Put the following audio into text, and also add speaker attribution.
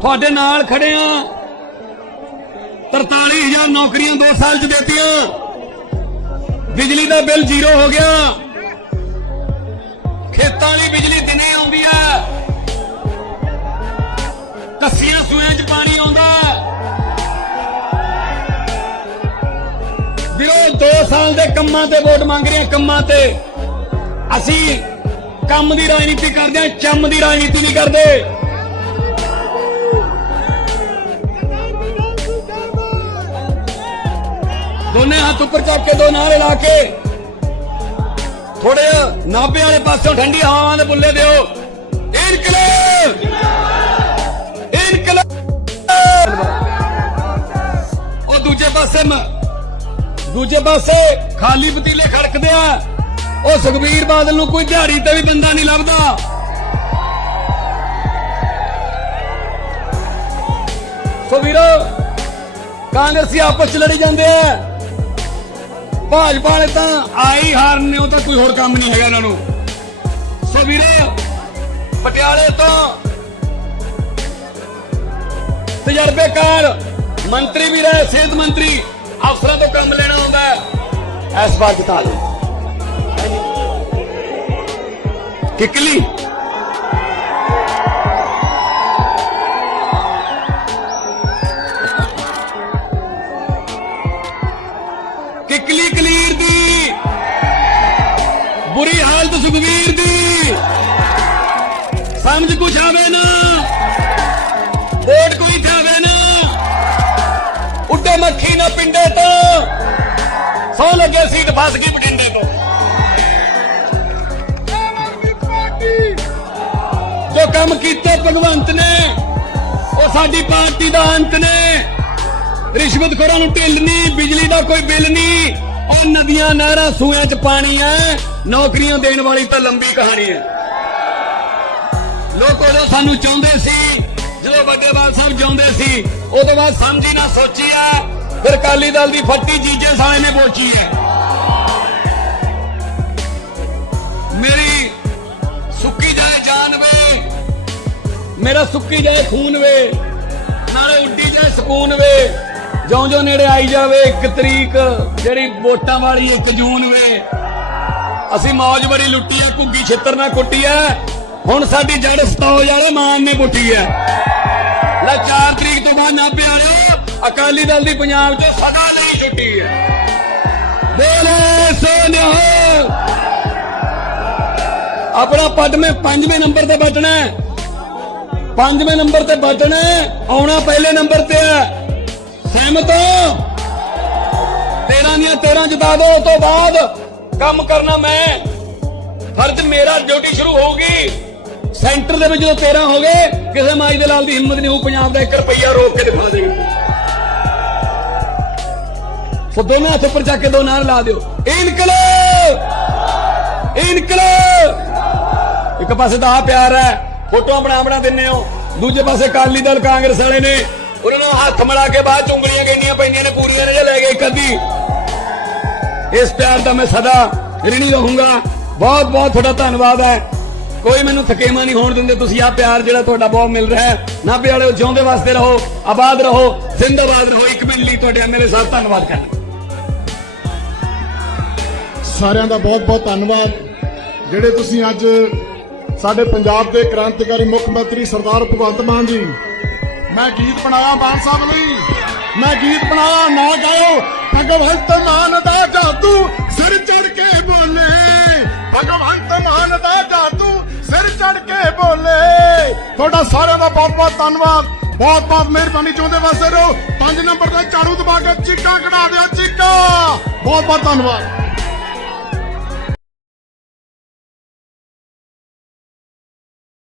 Speaker 1: ਤੁਹਾਡੇ ਨਾਲ ਖੜੇ ਆ। 43000 ਨੌਕਰੀਆਂ 2 ਸਾਲ ਚ ਦਿੱਤੀਆਂ। ਬਿਜਲੀ ਦਾ ਬਿੱਲ ਜ਼ੀਰੋ ਹੋ ਗਿਆ। ਖੇਤਾਂ ਵਾਲੀ ਬਿਜਲੀ ਦਿਨੇ ਆਉਂਦੀ ਆ। ਕੱਸੀਆਂ ਸੂਆਂ ਚ ਪਾਣੀ ਆਉਂਦਾ। ਵੀਰੋ 2 ਸਾਲ ਦੇ ਕੰਮਾਂ ਤੇ ਵੋਟ ਮੰਗ ਰਹੇ ਕੰਮਾਂ ਤੇ। ਅਸੀਂ ਕੰਮ ਦੀ ਰਾਜਨੀਤੀ ਕਰਦੇ ਆ, ਚੰਮ ਦੀ ਰਾਜਨੀਤੀ ਨਹੀਂ ਕਰਦੇ। ਦੋਨੇ ਹੱਥ ਉੱਪਰ ਚੱਕ ਕੇ, ਦੋ ਨਾਰੇ ਲਾ ਕੇ। ਥੋੜੇ ਨਾਭੇ ਵਾਲੇ ਪਾਸੋਂ ਠੰਡੀ ਹਵਾਵਾਂ ਦੇ ਬੁੱਲੇ ਦਿਓ। ਇਨਕਲਾਬ! ਇਨਕਲਾਬ! ਉਹ ਦੂਜੇ ਪਾਸੇ ਦੂਜੇ ਪਾਸੇ ਖਾਲੀ ਪਤੀਲੇ ਖੜਕਦੇ ਆ। ਉਹ ਸੁਖਬੀਰ ਬਾਦਲ ਨੂੰ ਕੋਈ ਦਿਹਾੜੀ ਤੇ ਵੀ ਬੰਦਾ ਨਹੀਂ ਲੱਭਦਾ। ਸੋ ਵੀਰੋ, ਕਾਂਗਰਸੀ ਆਪਸ ਚ ਲੜੀ ਜਾਂਦੇ ਆ। ਭਾਜਪਾ ਵਾਲੇ ਤਾਂ ਆਈ ਹਾਰਨੇ ਉਹ ਤਾਂ ਕੋਈ ਹੋਰ ਕੰਮ ਨਹੀਂ ਹੈਗਾ ਇਹਨਾਂ ਨੂੰ। ਸੋ ਵੀਰੇ, ਪਟਿਆਲੇ ਤੋਂ ਤਜਰਬੇਕਾਰ ਮੰਤਰੀ ਵੀ ਰਹੇ, ਸਿਹਤ ਮੰਤਰੀ ਅਫਸਰਾਂ ਤੋਂ ਕੰਮ ਲੈਣਾ ਹੁੰਦਾ ਹੈ। ਇਸ ਵਾਰ ਜਿਤਾ ਲਓ ਕਿਕਲੀ ਕਿਕਲੀ ਕਲੀਰ ਦੀ। ਬੁਰੀ ਹਾਲਤ ਸੁਖਵੀਰ ਦੀ। ਸਮਝ ਕੁਛ ਆਵੇ ਨਾ, ਵੋਟ ਕੋਈ ਥਾਵੇ ਨਾ। ਉੱਡੇ ਮੱਖੀ ਨਾ ਪਿੰਡੇ ਤੋਂ। ਸੌ ਲੱਗੇ ਸੀਟ ਫਸ ਗਈ ਬਠਿੰਡੇ ਤੋਂ। ਜੋ ਕੰਮ ਕੀਤੇ ਭਗਵੰਤ ਨੇ, ਉਹ ਸਾਡੀ ਪਾਰਟੀ ਦਾ ਅੰਤ ਨੇ। ਰਿਸ਼ਵਤਖੋਰਾਂ ਨੂੰ ਢਿੱਲ ਨਹੀਂ, ਬਿਜਲੀ ਦਾ ਕੋਈ ਬਿੱਲ ਨਹੀਂ। ਉਹ ਨਦੀਆਂ ਨਹਿਰਾਂ ਸੂਆਂ 'ਚ ਪਾਣੀ ਹੈ ਨੌਕਰੀਆਂ ਦੇਣ ਵਾਲੀ ਤਾਂ ਲੰਬੀ ਕਹਾਣੀ ਹੈ ਲੋਕ ਉਦੋਂ ਸਾਨੂੰ ਚਾਹੁੰਦੇ ਸੀ, ਜਦੋਂ ਬੱਗੇਵਾਲ ਸਾਹਿਬ ਚਾਹੁੰਦੇ ਸੀ ਉਹ ਤੋਂ ਬਾਅਦ ਸਮਝੀ ਨਾ ਸੋਚੀ ਆ ਫਿਰ ਕਾਲੀ ਦਲ ਦੀ ਫੱਟੀ ਜੀਜੇ ਸਾਲੇ ਨੇ ਬੋਚੀ ਹੈ ਮੇਰੀ ਸੁੱਕੀ ਜਾਏ ਜਾਨ ਵੇ, ਮੇਰਾ ਸੁੱਕੀ ਜਾਏ ਖੂਨ ਵੇ, ਨਾਲੇ ਉੱਡੀ ਜਾਏ ਸਕੂਨ ਵੇ ਜਿਉਂ ਜਿਉਂ ਨੇੜੇ ਆਈ ਜਾਵੇ, ਇੱਕ ਤਰੀਕ, ਜਿਹੜੀ ਵੋਟਾਂ ਵਾਲੀ 1 ਜੂਨ ਵੇ। ਅਸੀਂ ਮੌਜ ਬੜੀ ਲੁੱਟੀ ਐ ਘੁੱਗੀ ਛਿੱਤਰ ਨਾਲ ਕੁੱਟੀ ਐ ਹੁਣ ਸਾਡੀ ਜੜ ਸਤਾਓ ਯਾਰ ਮਾਨ ਨੇ ਪੁੱਟੀ ਐ ਲੈ 4 ਤਰੀਕ ਤੋਂ ਬਾਅਦ ਨਾਭੇ ਵਾਲਿਓ ਅਕਾਲੀ ਦਲ ਦੀ ਪੰਜਾਬ 'ਚ ਸਦਾ ਨਹੀਂ ਛੁੱਟੀ ਹੈ ਬੋਲੇ ਸੋਨਿਓ, ਆਪਣਾ ਪਦਮੇ ਪੰਜਵੇਂ ਨੰਬਰ ਤੇ ਬਚਣਾ ਪੰਜਵੇਂ ਨੰਬਰ ਤੇ ਬਚਣਾ ਆਉਣਾ ਪਹਿਲੇ ਨੰਬਰ ਤੇ ਹੈ ਸਹਿਮਤ ਹੋ। 13 ਦੀਆਂ 13 ਜਿਤਾ ਦੋ, ਉਸ ਤੋਂ ਬਾਅਦ ਕੰਮ ਕਰਨਾ ਮੈਂ। ਫਰਜ਼ ਮੇਰਾ ਡਿਊਟੀ ਸ਼ੁਰੂ ਹੋਊਗੀ। ਸੈਂਟਰ ਦੇ ਵਿੱਚ ਜਦੋਂ 13 ਹੋ ਗਏ, ਕਿਸੇ ਮਾਈ ਦੇ ਲਾਲ ਦੀ ਹਿੰਮਤ ਨਹੀਂ ਹੋਊ, ਪੰਜਾਬ ਦਾ 1 ਰੁਪਈਆ ਰੋਕ ਕੇ ਦਿਖਾ ਦੇਗਾ ਸੋ ਦੋਵੇਂ ਹੱਥ ਉੱਪਰ ਚੱਕ ਕੇ ਦੋ ਨਾਰੇ ਲਾ ਦਿਓ। ਇਨਕਲਾਬ! ਇਨਕਲਾਬ! ਇੱਕ ਪਾਸੇ ਤਾਂ ਆ ਪਿਆਰ ਹੈ, ਫੋਟੋਆਂ ਬਣਾ ਬਣਾ ਦਿੰਨੇ ਹੋ। ਦੂਜੇ ਪਾਸੇ ਕਾਲੀ ਦਲ, ਕਾਂਗਰਸ ਵਾਲੇ ਨੇ ਉਹਨਾਂ ਨੂੰ ਹੱਥ ਮਿਲਾ ਕੇ ਬਾਅਦ ਚ ਉਂਗਲੀਆਂ ਪੈਂਦੀਆਂ ਨੇ, ਪੂਰੀਆਂ ਨੇ ਜੇ ਲੈ ਗਏ ਇੱਕ ਅੱਧੀ। ਇਸ ਪਿਆਰ ਦਾ ਮੈਂ ਸਦਾ ਰਿਣੀ ਰਹੂੰਗਾ। ਬਹੁਤ ਬਹੁਤ ਤੁਹਾਡਾ ਧੰਨਵਾਦ ਹੈ। ਕੋਈ ਮੈਨੂੰ ਥਕੇਮਾ ਨਹੀਂ ਹੋਣ ਦਿੰਦੇ, ਤੁਸੀਂ ਆ ਪਿਆਰ ਜਿਹੜਾ ਤੁਹਾਡਾ ਬਹੁਤ ਮਿਲ ਰਿਹਾ ਹੈ। ਨਾਭੇ ਵਾਲਿਓ, ਜਿਉਂਦੇ ਵਾਸਤੇ ਰਹੋ, ਆਬਾਦ ਰਹੋ, ਜ਼ਿੰਦਾਬਾਦ ਰਹੋ। ਇੱਕ ਮਿੰਟ ਲਈ ਤੁਹਾਡੇ ਮੇਰੇ ਸਾਹਿਬ ਧੰਨਵਾਦ ਕਰਨਾ।
Speaker 2: ਸਾਰਿਆਂ ਦਾ ਬਹੁਤ-ਬਹੁਤ ਧੰਨਵਾਦ। ਜਿਹੜੇ ਤੁਸੀਂ ਅੱਜ ਸਾਡੇ ਪੰਜਾਬ ਦੇ ਕ੍ਰਾਂਤੀਕਾਰੀ ਮੁੱਖ ਮੰਤਰੀ ਸਰਦਾਰ ਭਗਵੰਤ ਮਾਨ ਜੀ ਮੈਂ ਗੀਤ ਬਣਾਇਆ ਮਾਨ ਸਾਹਿਬ ਲਈ। ਮੈਂ ਗੀਤ ਬਣਾਇਆ ਨਾ ਗਾਇਓ। ਭਗਵੰਤ ਮਾਨ ਦਾ ਜਾਦੂ ਸਿਰ ਚੜ ਕੇ ਬੋਲੇ। ਭਗਵੰਤ ਮਾਨ ਦਾ ਜਾਦੂ ਸਿਰ ਚੜ ਕੇ ਬੋਲੇ। ਤੁਹਾਡਾ ਸਾਰਿਆਂ ਦਾ ਬਹੁਤ-ਬਹੁਤ ਧੰਨਵਾਦ। ਬਹੁਤ-ਬਹੁਤ ਮਿਹਰਬਾਨੀ ਚਾਹੁੰਦੇ ਵਾਸਤੇ ਰਹੋ। 5 ਨੰਬਰ ਤੇ ਝਾੜੂ ਦਬਾ ਕੇ ਚੀਕਾਂ ਕਢਾ ਦਿਓ, ਚੀਕਾਂ। ਬਹੁਤ-ਬਹੁਤ ਧੰਨਵਾਦ।